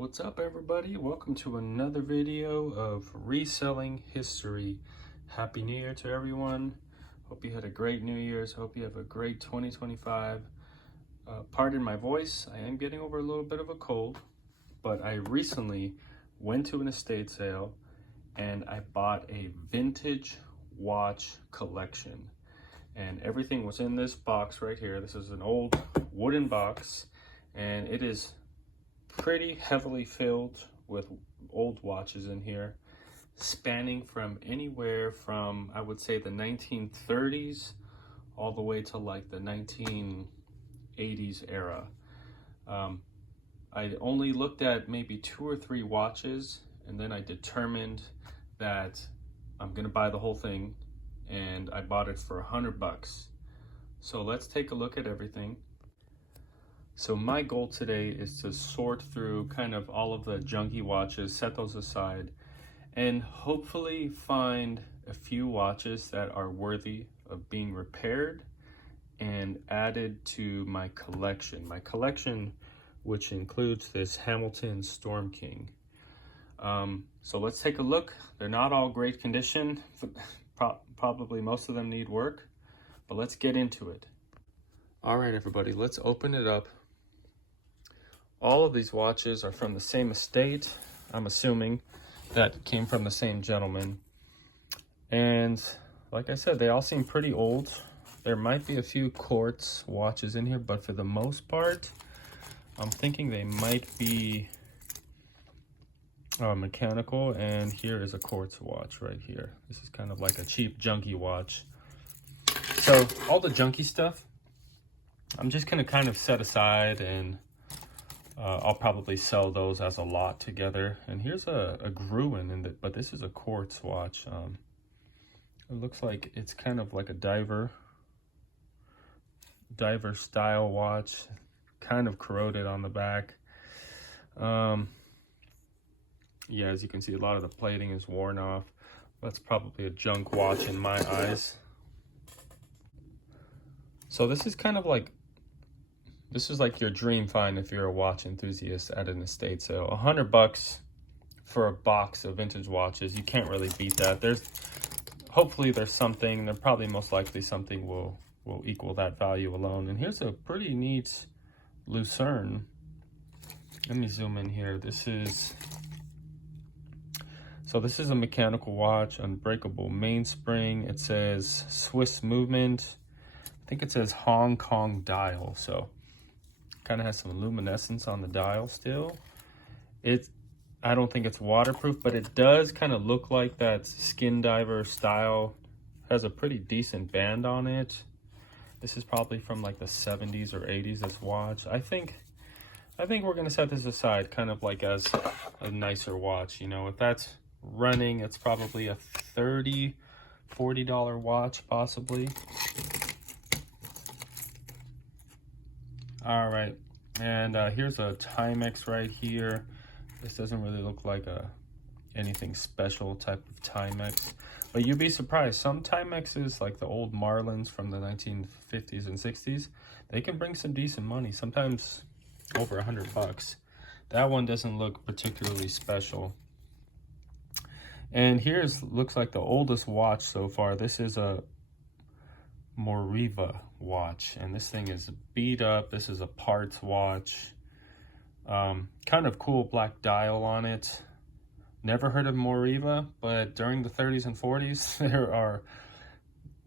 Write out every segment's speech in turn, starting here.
What's up, everybody? Welcome to another video of reselling history. Happy New Year to everyone. Hope you had a great New Year's. Hope you have a great 2025. Pardon my voice. I am getting over a little bit of a cold, but I recently went to an estate sale and I bought a vintage watch collection. And everything was in this box right here. This is an old wooden box, and it is pretty heavily filled with old watches in here, spanning from anywhere from, I would say, the 1930s all the way to like the 1980s era. I only looked at maybe 2 or 3 watches, and then I determined that I'm gonna buy the whole thing, and I bought it for $100. So let's take a look at everything. So my goal today is to sort through kind of all of the junky watches, set those aside, and hopefully find a few watches that are worthy of being repaired and added to my collection. My collection, which includes this Hamilton Storm King. So let's take a look. They're not all great condition. Probably most of them need work, but let's get into it. All right, everybody, let's open it up. All of these watches are from the same estate. I'm assuming that came from the same gentleman. And like I said, they all seem pretty old. There might be a few quartz watches in here, but for the most part, I'm thinking they might be mechanical. And here is a quartz watch right here. This is kind of like a cheap junky watch. So all the junky stuff, I'm just gonna kind of set aside, and I'll probably sell those as a lot together. And here's a Gruen, but this is a quartz watch. It looks like it's kind of like a diver style watch, kind of corroded on the back. Yeah, as you can see, a lot of the plating is worn off. That's probably a junk watch in my eyes. So this is kind of like, this is like your dream find if you're a watch enthusiast at an estate sale. $100 for a box of vintage watches. You can't really beat that. Hopefully there's something, there probably most likely something will equal that value alone. And here's a pretty neat Lucerne. Let me zoom in here. This is a mechanical watch, unbreakable mainspring. It says Swiss movement. I think it says Hong Kong dial. So kind of has some luminescence on the dial still. I don't think it's waterproof, but it does kind of look like that skin diver style. Has a pretty decent band on it. This is probably from like the 70s or 80s, this watch. I think we're gonna set this aside kind of like as a nicer watch. You know, if that's running, it's probably a $30, $40 watch possibly. All right, and here's a Timex right here. This doesn't really look like anything special type of Timex, but you'd be surprised. Some Timexes, like the old Marlins from the 1950s and 60s, they can bring some decent money, sometimes over $100. That one doesn't look particularly special. And looks like the oldest watch so far. This is a Moriva watch, and this thing is beat up. This is a parts watch. Kind of cool black dial on it. Never heard of Moriva, but during the 30s and 40s,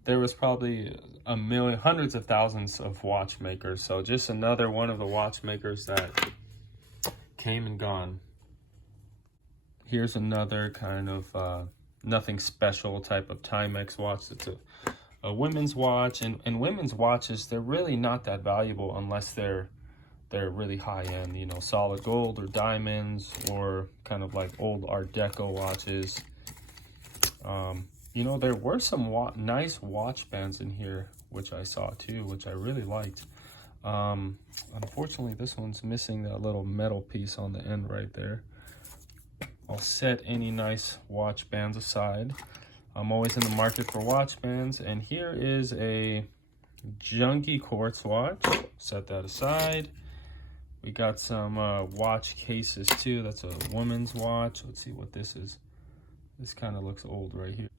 there was probably hundreds of thousands of watchmakers. So just another one of the watchmakers that came and gone. Here's another kind of nothing special type of Timex watch. It's a women's watch, and women's watches, they're really not that valuable unless they're really high end, you know, solid gold or diamonds, or kind of like old Art Deco watches. You know, there were some nice watch bands in here, which I saw too, which I really liked. Unfortunately, this one's missing that little metal piece on the end right there. I'll set any nice watch bands aside. I'm always in the market for watch bands, and here is a junky quartz watch. Set that aside. We got some watch cases too. That's a woman's watch. Let's see what this is. This kind of looks old right here.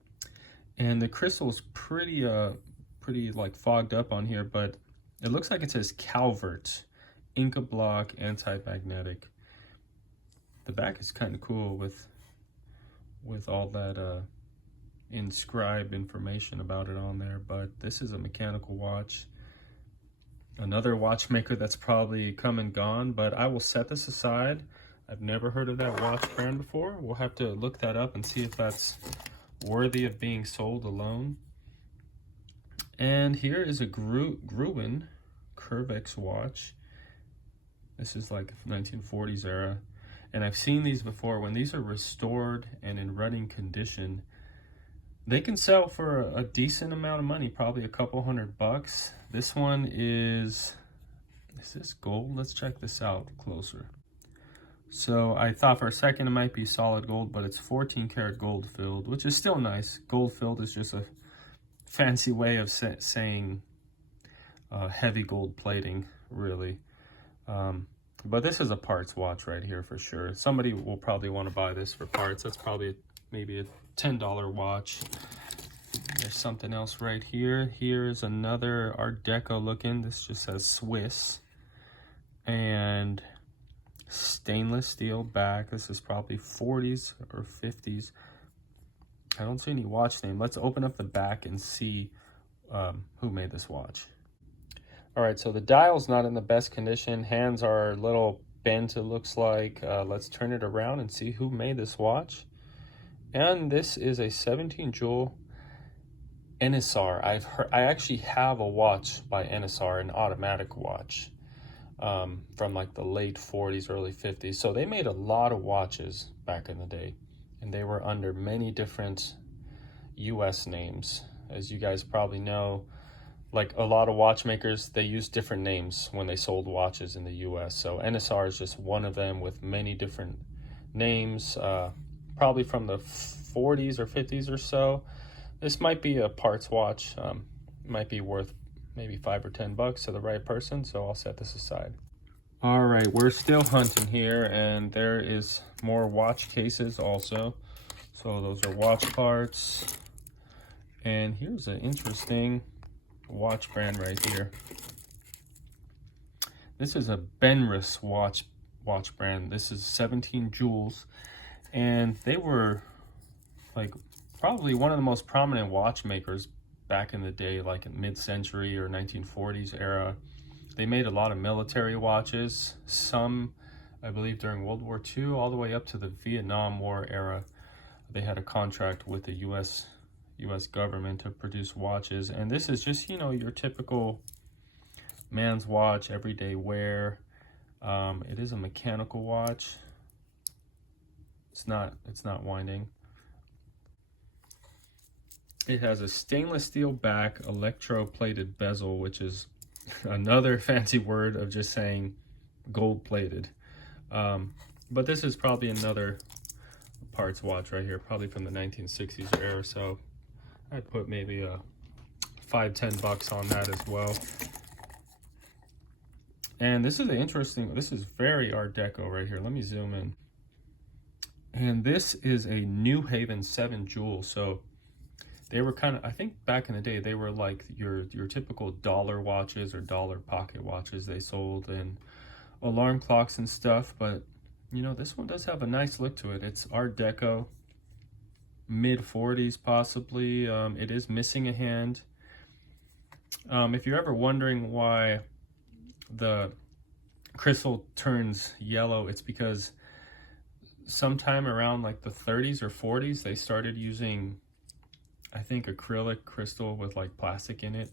And the crystal's pretty like fogged up on here, but it looks like it says Calvert, Inca block, anti-magnetic. The back is kind of cool with all that inscribed information about it on there, but this is a mechanical watch. Another watchmaker that's probably come and gone, but I will set this aside. I've never heard of that watch brand before. We'll have to look that up and see if that's worthy of being sold alone. And here is a Gruen Curvex watch. This is like 1940s era. And I've seen these before. When these are restored and in running condition, they can sell for a decent amount of money, probably a couple $100. This one is this gold? Let's check this out closer. So I thought for a second it might be solid gold, but it's 14 karat gold filled, which is still nice. Gold filled is just a fancy way of saying heavy gold plating, really. But this is a parts watch right here for sure. Somebody will probably want to buy this for parts. That's probably maybe a $10 watch. There's something else right here. Here's another Art Deco looking. This just says Swiss. And stainless steel back. This is probably 40s or 50s. I don't see any watch name. Let's open up the back and see who made this watch. All right, so the dial's not in the best condition. Hands are a little bent, it looks like. Let's turn it around and see who made this watch. And this is a 17 jewel NSR. I actually have a watch by NSR, an automatic watch from like the late 40s, early 50s. So they made a lot of watches back in the day, and they were under many different US names. As you guys probably know, like a lot of watchmakers, they use different names when they sold watches in the US. So NSR is just one of them with many different names, probably from the 40s or 50s or so. This might be a parts watch. Might be worth maybe $5 or $10 to the right person, so I'll set this aside. All right, we're still hunting here, and there is more watch cases also. So those are watch parts. And here's an interesting watch brand right here. This is a Benris watch brand. This is 17 jewels, and they were like probably one of the most prominent watchmakers back in the day, like in mid-century or 1940s era. They made a lot of military watches, some I believe during World War II all the way up to the Vietnam War era. They had a contract with the US government to produce watches, and this is just, you know, your typical man's watch, everyday wear. It is a mechanical watch. It's not winding. It has a stainless steel back, electroplated bezel, which is another fancy word of just saying gold plated. But this is probably another parts watch right here, probably from the 1960s era. So I'd put maybe a $5-10 on that as well. And this is this is very Art Deco right here. Let me zoom in. And this is a New Haven 7 jewel. So they were kind of, I think back in the day, they were like your typical dollar watches or dollar pocket watches they sold, and alarm clocks and stuff. But, you know, this one does have a nice look to it. It's Art Deco, mid-40s possibly. It is missing a hand. If you're ever wondering why the crystal turns yellow, it's because sometime around like the 30s or 40s, they started using, I think, acrylic crystal with like plastic in it.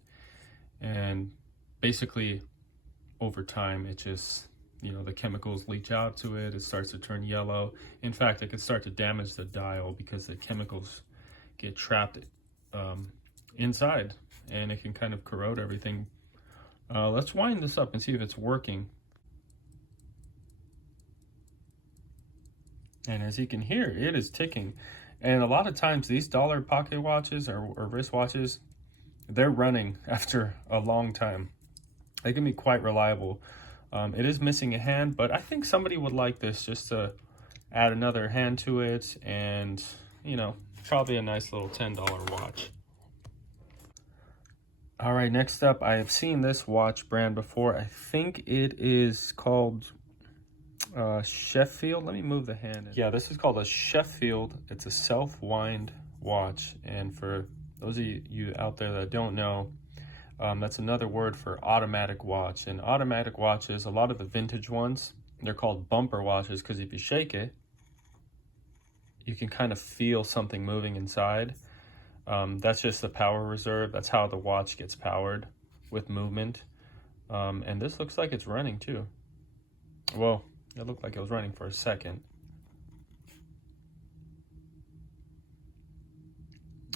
And basically over time, it just, you know, the chemicals leach out to it. It starts to turn yellow. In fact, it could start to damage the dial because the chemicals get trapped inside, and it can kind of corrode everything. Let's wind this up and see if it's working. And as you can hear, it is ticking. And a lot of times these dollar pocket watches or wrist watches, they're running after a long time. They can be quite reliable. It is missing a hand, but I think somebody would like this just to add another hand to it, and you know, probably a nice little $10 watch. All right, next up, I have seen this watch brand before. I think it is called Sheffield. Let me move the hand in. Yeah, this is called a Sheffield. It's a self-wind watch, and for those of you out there that don't know, that's another word for automatic watch. And automatic watches, a lot of the vintage ones, they're called bumper watches because if you shake it, you can kind of feel something moving inside. That's just the power reserve. That's how the watch gets powered, with movement. And this looks like it's running too. Well, it looked like it was running for a second.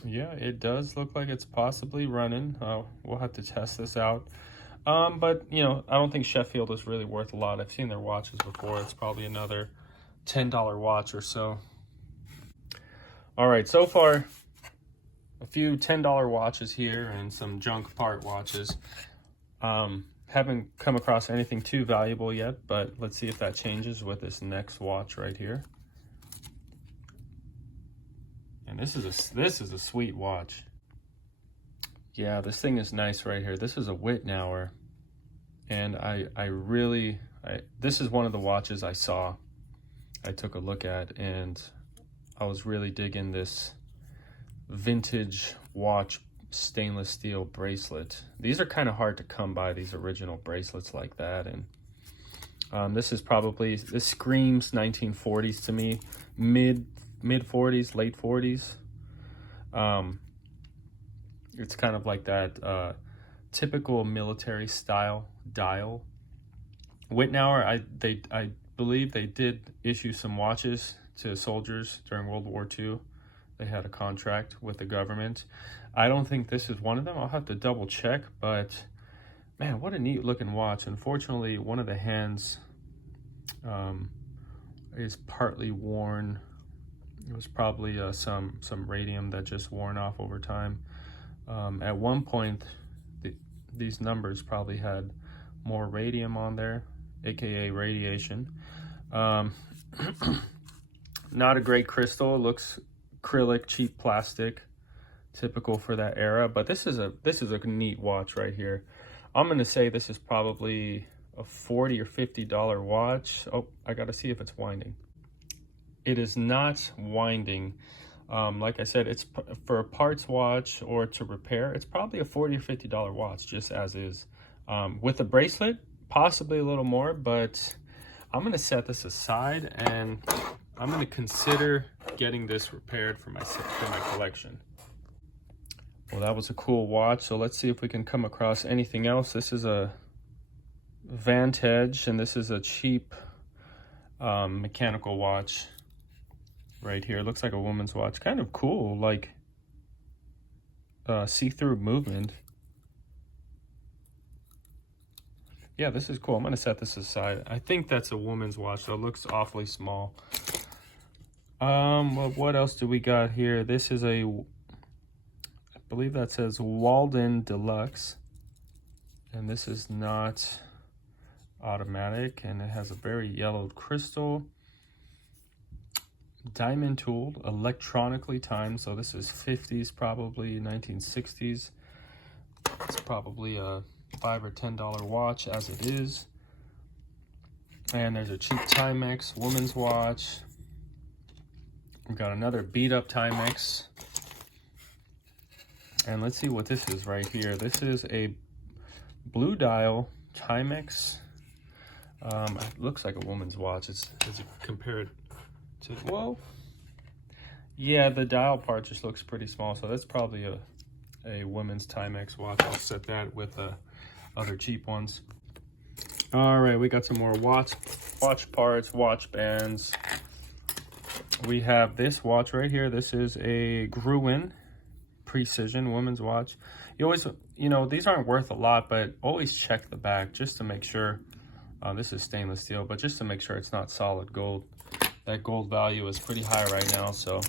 Yeah, it does look like it's possibly running. We'll have to test this out. But, you know, I don't think Sheffield is really worth a lot. I've seen their watches before. It's probably another $10 watch or so. All right, so far, a few $10 watches here and some junk part watches. Haven't come across anything too valuable yet, but let's see if that changes with this next watch right here. And this is a sweet watch. Yeah, this thing is nice right here. This is a Whitnauer, and this is one of the watches I saw. I took a look at, and I was really digging this vintage watch stainless steel bracelet. These are kind of hard to come by, these original bracelets like that. And this screams 1940s to me, mid 40s, late 40s. It's kind of like that typical military style dial. Whitnauer, I believe they did issue some watches to soldiers during World War II. They had a contract with the government. I don't think this is one of them. I'll have to double check, but man, what a neat looking watch. Unfortunately, one of the hands is partly worn. It was probably some radium that just worn off over time. At one point, these numbers probably had more radium on there, aka radiation. Not a great crystal. It looks acrylic, cheap plastic, typical for that era. But this is a neat watch right here. I'm gonna say this is probably a $40 or $50 watch. Oh, I gotta see if it's winding. It is not winding. Like I said, it's for a parts watch or to repair. It's probably a $40 or $50 watch, just as is. With a bracelet, possibly a little more, but I'm gonna set this aside and I'm gonna consider getting this repaired for my collection. Well, that was a cool watch. So let's see if we can come across anything else. This is a Vantage, and this is a cheap mechanical watch right here. It looks like a woman's watch. Kind of cool, like see-through movement. Yeah, this is cool. I'm gonna set this aside. I think that's a woman's watch, so it looks awfully small. Well, what else do we got here? This is I believe that says Walden Deluxe, and this is not automatic, and it has a very yellowed crystal. Diamond tooled, electronically timed, so this is 50s, probably 1960s. It's probably a $5 or $10 watch as it is. And there's a cheap Timex woman's watch. We've got another beat up Timex. And let's see what this is right here. This is a blue dial Timex. It looks like a woman's watch. It's compared to, whoa. Yeah, the dial part just looks pretty small, so that's probably a women's Timex watch. I'll set that with other cheap ones. All right, we got some more watch parts, watch bands. We have this watch right here. This is a Gruen Precision women's watch. You always, these aren't worth a lot, but always check the back just to make sure. This is stainless steel, but just to make sure it's not solid gold. That gold value is pretty high right now, so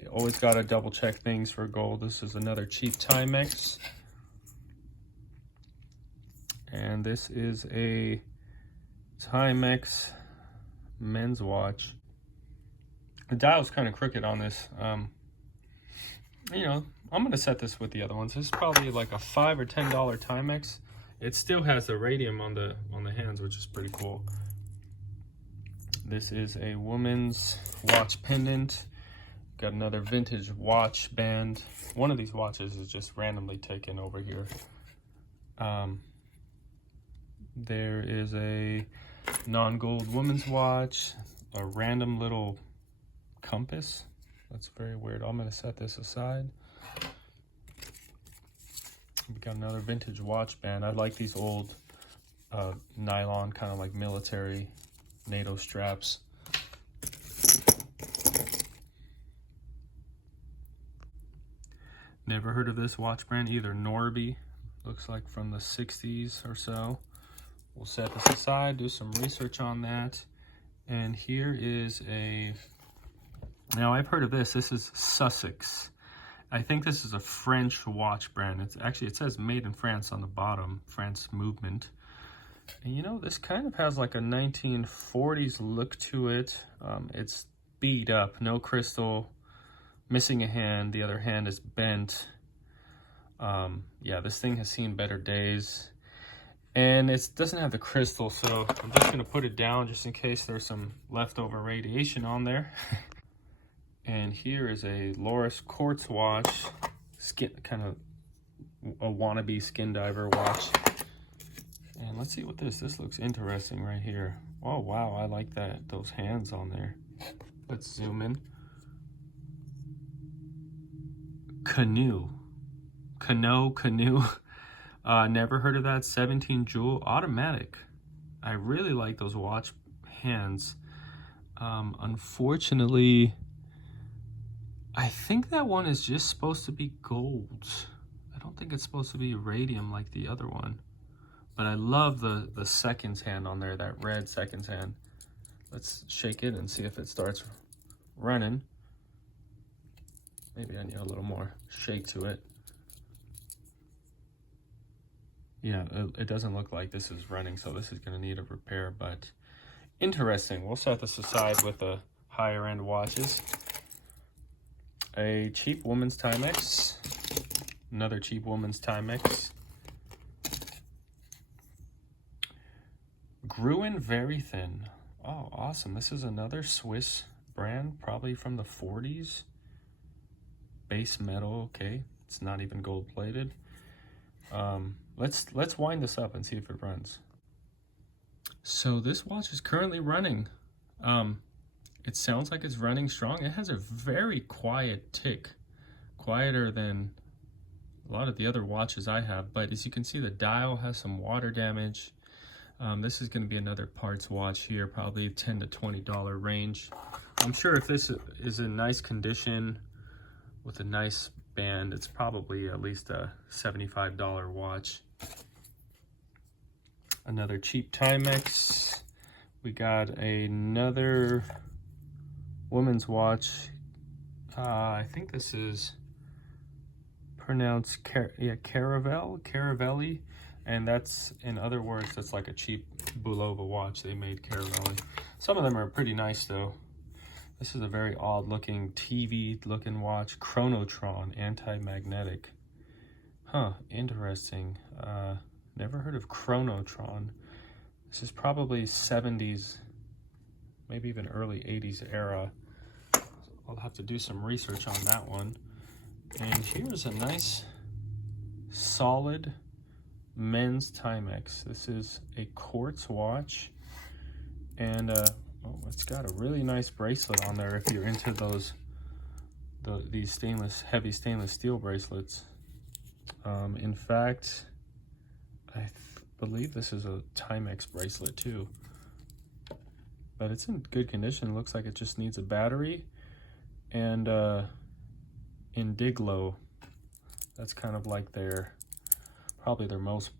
you always got to double check things for gold. This is another cheap Timex. And this is a Timex men's watch. The dial's kind of crooked on this. You know, I'm gonna set this with the other ones. This is probably like a $5 or $10 Timex. It still has the radium on the hands, which is pretty cool. This is a woman's watch pendant. Got another vintage watch band. One of these watches is just randomly taken over here. There is a non-gold woman's watch, a random little compass. That's very weird. I'm gonna set this aside. We got another vintage watch band. I like these old nylon, kind of like military NATO straps. Never heard of this watch brand either. Norby, looks like from the 60s or so. We'll set this aside, do some research on that. And here is a, now I've heard of this. This is Sussex. I think this is a French watch brand. It's actually, it says made in France on the bottom, France movement. And you know, this kind of has like a 1940s look to it. It's beat up, no crystal, missing a hand. The other hand is bent. Yeah, this thing has seen better days. And it doesn't have the crystal, so I'm just gonna put it down just in case there's some leftover radiation on there. And here is a Loris quartz watch, kind of a wannabe skin diver watch. And let's see what this looks interesting right here. Oh wow, I like that, those hands on there. Let's zoom in. Canoe. Never heard of that. 17 jewel automatic. I really like those watch hands. Unfortunately, I think that one is just supposed to be gold. I don't think it's supposed to be radium like the other one. But I love the seconds hand on there, that red seconds hand. Let's shake it and see if it starts running. Maybe I need a little more shake to it. Yeah, it doesn't look like this is running, so this is gonna need a repair, but interesting. We'll set this aside with the higher end watches. A cheap woman's Timex. Another cheap woman's Timex. Gruen Very Thin. Oh, awesome. This is another Swiss brand, probably from the 40s. Base metal, okay. It's not even gold plated. Let's wind this up and see if it runs. So this watch is currently running. It sounds like it's running strong. It has a very quiet tick, quieter than a lot of the other watches I have. But as you can see, the dial has some water damage. This is going to be another parts watch here, probably $10 to $20 range. I'm sure if this is in nice condition with a nice band, it's probably at least a $75 watch. Another cheap Timex. We got another woman's watch. I think this is pronounced Caravelli, and that's, in other words, that's like a cheap Bulova watch. They made Caravelli. Some of them are pretty nice though. This is a very odd looking TV looking watch. Chronotron, anti-magnetic. Huh, interesting. Never heard of Chronotron. This is probably 70s, maybe even early 80s era. I'll have to do some research on that one. And here's a nice, solid men's Timex. This is a quartz watch. And oh, it's got a really nice bracelet on there if you're into those, these heavy stainless steel bracelets. In fact, I believe this is a Timex bracelet too. But it's in good condition. It looks like it just needs a battery and Indiglo. That's kind of like probably their most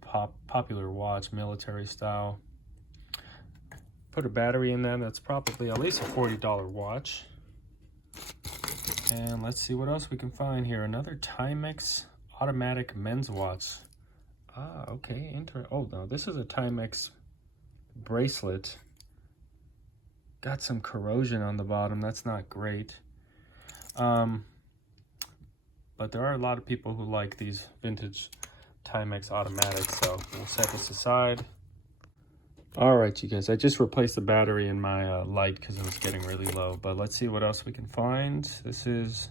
popular watch, military style. Put a battery in there. That's probably at least a $40 watch. And let's see what else we can find here. Another Timex automatic men's watch. Ah, okay. Oh no, this is a Timex bracelet. Got some corrosion on the bottom. That's not great. But there are a lot of people who like these vintage Timex automatics, so we'll set this aside. All right, you guys, I just replaced the battery in my light because it was getting really low, but let's see what else we can find. This is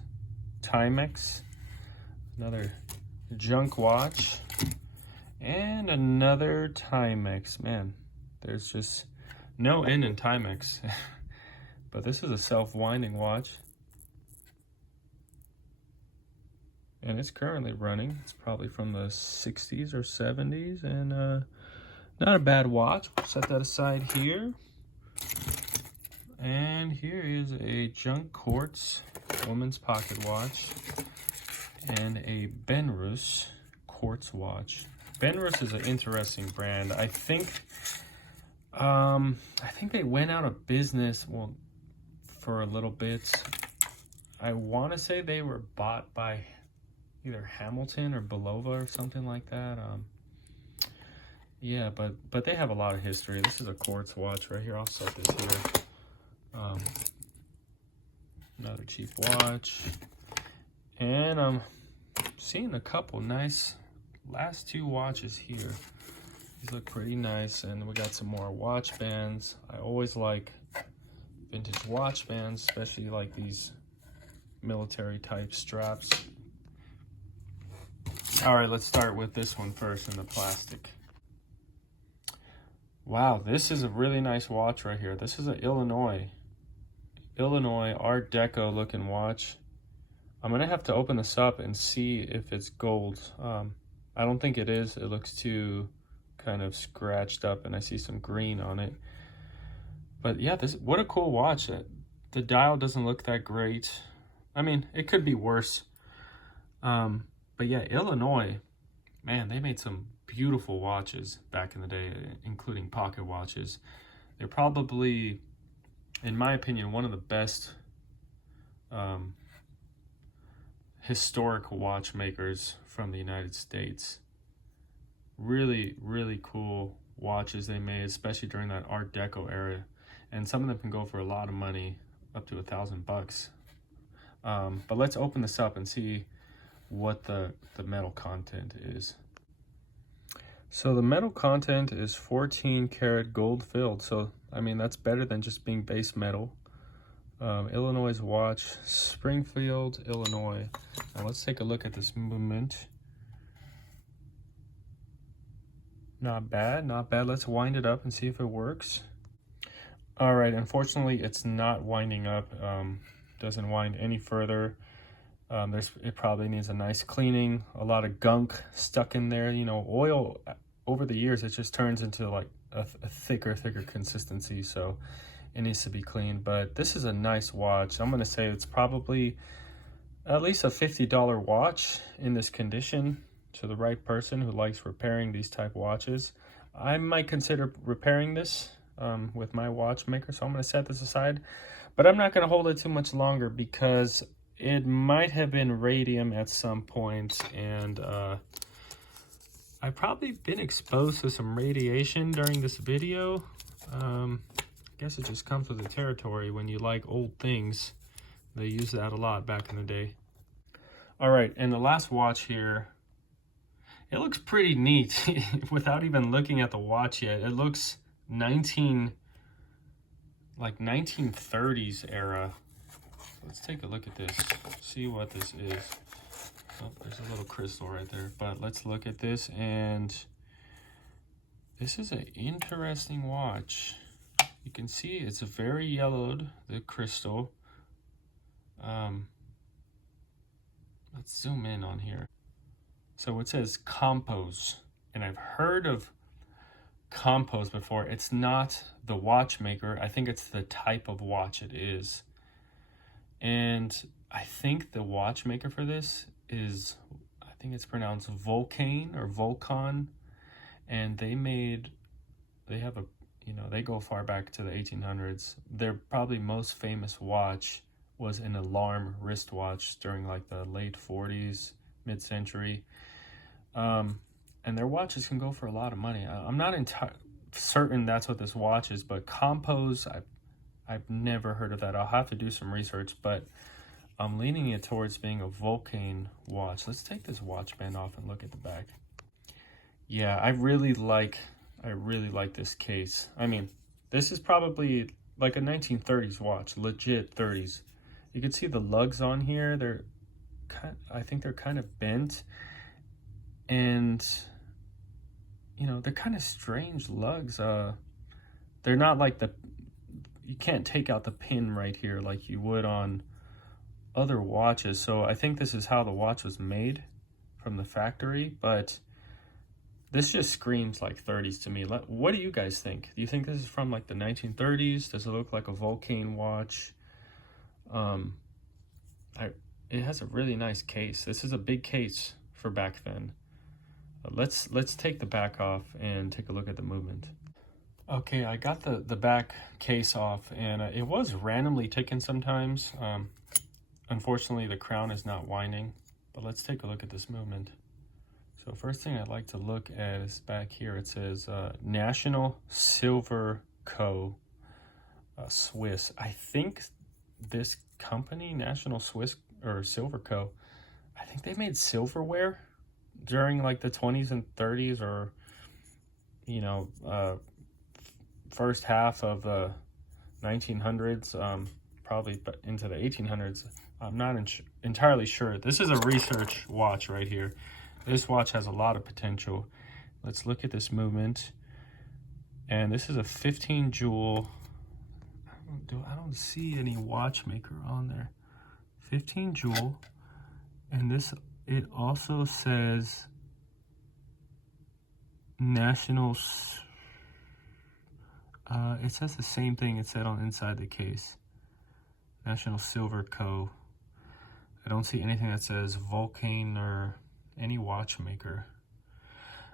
Timex, another junk watch, and another Timex. Man, there's just no end in Timex. But this is a self-winding watch, and it's currently running. It's probably from the 60s or 70s, and not a bad watch. We'll set that aside here. And here is a junk quartz woman's pocket watch and a Benrus quartz watch. Benrus is an interesting brand. I think they went out of business, well, for a little bit. I want to say they were bought by either Hamilton or Belova or something like that. Yeah, but they have a lot of history. This is a quartz watch right here. I'll set this here. Another cheap watch. And I'm seeing a couple nice last two watches here. These look pretty nice, and we got some more watch bands. I always like vintage watch bands, especially like these military type straps. All right, let's start with this one first in the plastic. Wow, this is a really nice watch right here. This is an Illinois Art Deco looking watch. I'm gonna have to open this up and see if it's gold. I don't think it is. It looks too kind of scratched up, and I see some green on it. But yeah, what a cool watch. The dial doesn't look that great. I mean, it could be worse. But yeah, Illinois, man, they made some beautiful watches back in the day, including pocket watches. They're probably, in my opinion, one of the best historic watchmakers from the United States. Really, really cool watches they made, especially during that Art Deco era. And some of them can go for a lot of money, up to $1,000. But let's open this up and see what the metal content is. So the metal content is 14 karat gold filled. So, I mean, that's better than just being base metal. Illinois watch, Springfield, Illinois. Now let's take a look at this movement. Not bad, not bad. Let's wind it up and see if it works. All right, unfortunately, it's not winding up. Doesn't wind any further. It probably needs a nice cleaning. A lot of gunk stuck in there. You know, oil over the years, it just turns into like a thicker consistency. So it needs to be cleaned. But this is a nice watch. I'm gonna say it's probably at least a $50 watch in this condition. To the right person who likes repairing these type watches, I might consider repairing this with my watchmaker. So I'm going to set this aside, but I'm not going to hold it too much longer because it might have been radium at some point, and I've probably been exposed to some radiation during this video. I guess it just comes with the territory when you like old things. They used that a lot back in the day. All right, and the last watch here, it looks pretty neat without even looking at the watch yet. It looks 1930s era. Let's take a look at this, see what this is. Oh, there's a little crystal right there, but let's look at this, and this is an interesting watch. You can see it's very yellowed, the crystal. Let's zoom in on here. So it says Compos, and I've heard of Compos before. It's not the watchmaker. I think it's the type of watch it is. And I think the watchmaker for this is, I think it's pronounced Vulcan or Volcon. And they have a, they go far back to the 1800s. Their probably most famous watch was an alarm wristwatch during like the late 40s, mid-century. And their watches can go for a lot of money. I'm not certain that's what this watch is, but compos, I've never heard of that. I'll have to do some research, but I'm leaning it towards being a Vulcain watch. Let's take this watch band off and look at the back. Yeah, I really like this case. I mean, this is probably like a 1930s watch, legit 30s. You can see the lugs on here. I think they're kind of bent, and you know, they're kind of strange lugs. They're not like you can't take out the pin right here like you would on other watches. So I think this is how the watch was made from the factory, but this just screams like 30s to me. What do you guys think? Do you think this is from like the 1930s? Does it look like a Vulcain watch? It has a really nice case. This is a big case for back then. Let's take the back off and take a look at the movement. Okay, I got the back case off, and it was randomly taken sometimes. Unfortunately, the crown is not winding, but let's take a look at this movement. So first thing I'd like to look at is back here. It says National Silver Co. Swiss. I think this company, National Swiss or Silver Co., I think they made silverware during like the 20s and 30s, or you know, first half of the 1900s, probably into the 1800s. I'm not entirely sure. This is a research watch right here. This watch has a lot of potential. Let's look at this movement. And this is a 15 jewel. I don't see any watchmaker on there. 15 jewel. And it also says National. It says the same thing it said on inside the case. National Silver Co. I don't see anything that says Vulcain or any watchmaker.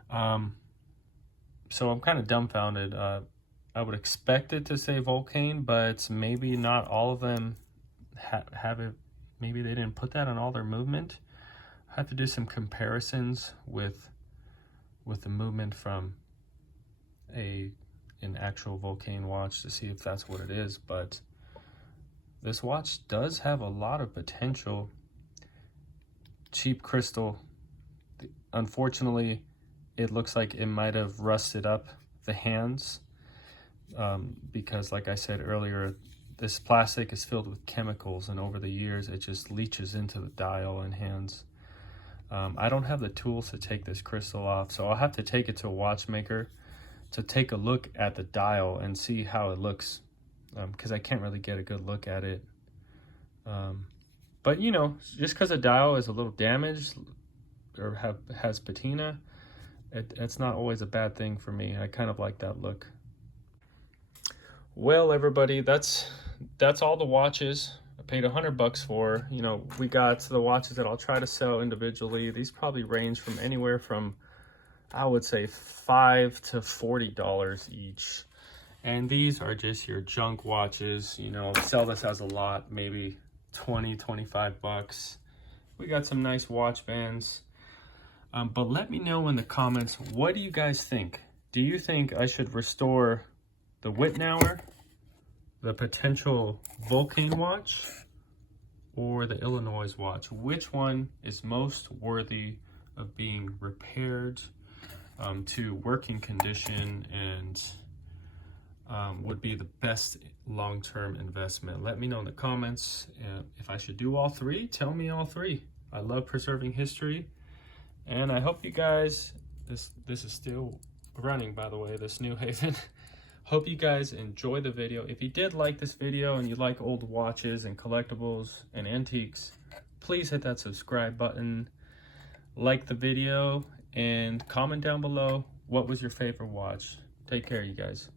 So I'm kind of dumbfounded. I would expect it to say Vulcain, but maybe not all of them have it. Maybe they didn't put that on all their movement. I have to do some comparisons with the movement from an actual Vulcain watch to see if that's what it is. But this watch does have a lot of potential. Cheap crystal. Unfortunately, it looks like it might have rusted up the hands, because like I said earlier, this plastic is filled with chemicals, and over the years it just leaches into the dial and hands. I don't have the tools to take this crystal off, so I'll have to take it to a watchmaker to take a look at the dial and see how it looks, because I can't really get a good look at it. But you know, just because a dial is a little damaged or has patina, it's not always a bad thing for me. I kind of like that look. Well, everybody, that's all the watches I paid $100 for. You know, we got the watches that I'll try to sell individually. These probably range from anywhere from, I would say, $5 to $40 each. And these are just your junk watches. You know, sell this as a lot, maybe 20, 25 bucks. We got some nice watch bands. But let me know in the comments, what do you guys think? Do you think I should restore the Wittnauer, the potential Vulcain watch, or the Illinois watch? Which one is most worthy of being repaired to working condition and would be the best long-term investment? Let me know in the comments. If I should do all three, tell me all three. I love preserving history, and I hope you guys, this is still running, by the way, this New Haven. Hope you guys enjoy the video. If you did like this video and you like old watches and collectibles and antiques, please hit that subscribe button, like the video, and comment down below what was your favorite watch. Take care, you guys.